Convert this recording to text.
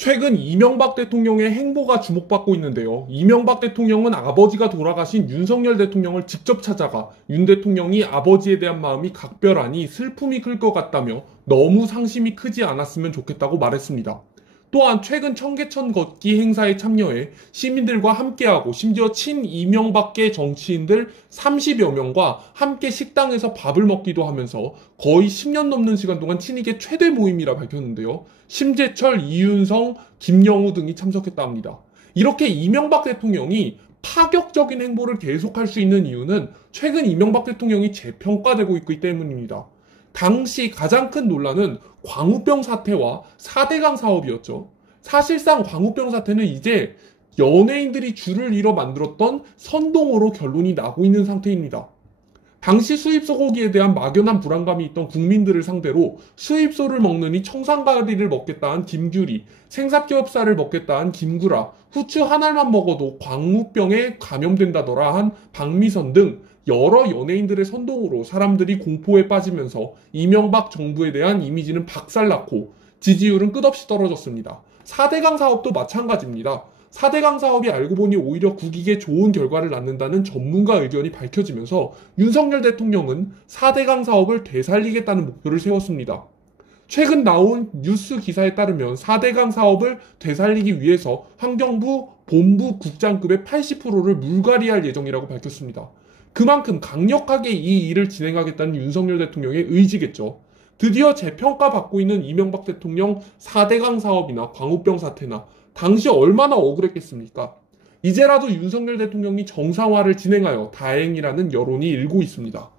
최근 이명박 대통령의 행보가 주목받고 있는데요. 이명박 대통령은 아버지가 돌아가신 윤석열 대통령을 직접 찾아가 윤 대통령이 아버지에 대한 마음이 각별하니 슬픔이 클 것 같다며 너무 상심이 크지 않았으면 좋겠다고 말했습니다. 또한 최근 청계천 걷기 행사에 참여해 시민들과 함께하고 심지어 친이명박계 정치인들 30여 명과 함께 식당에서 밥을 먹기도 하면서 거의 10년 넘는 시간 동안 친이계 최대 모임이라 밝혔는데요. 심재철, 이윤성, 김영우 등이 참석했다 합니다. 이렇게 이명박 대통령이 파격적인 행보를 계속할 수 있는 이유는 최근 이명박 대통령이 재평가되고 있기 때문입니다. 당시 가장 큰 논란은 광우병 사태와 4대강 사업이었죠. 사실상 광우병 사태는 이제 연예인들이 줄을 이뤄 만들었던 선동으로 결론이 나고 있는 상태입니다. 당시 수입 소고기에 대한 막연한 불안감이 있던 국민들을 상대로 수입소를 먹느니 청산가리를 먹겠다 한 김규리, 생사겹살을 먹겠다 한 김구라, 후추 한 알만 먹어도 광우병에 감염된다더라 한 박미선 등 여러 연예인들의 선동으로 사람들이 공포에 빠지면서 이명박 정부에 대한 이미지는 박살났고 지지율은 끝없이 떨어졌습니다. 4대강 사업도 마찬가지입니다. 4대강 사업이 알고 보니 오히려 국익에 좋은 결과를 낳는다는 전문가 의견이 밝혀지면서 윤석열 대통령은 4대강 사업을 되살리겠다는 목표를 세웠습니다. 최근 나온 뉴스 기사에 따르면 4대강 사업을 되살리기 위해서 환경부 본부 국장급의 80%를 물갈이할 예정이라고 밝혔습니다. 그만큼 강력하게 이 일을 진행하겠다는 윤석열 대통령의 의지겠죠. 드디어 재평가받고 있는 이명박 대통령 4대강 사업이나 광우병 사태나 당시 얼마나 억울했겠습니까? 이제라도 윤석열 대통령이 정상화를 진행하여 다행이라는 여론이 일고 있습니다.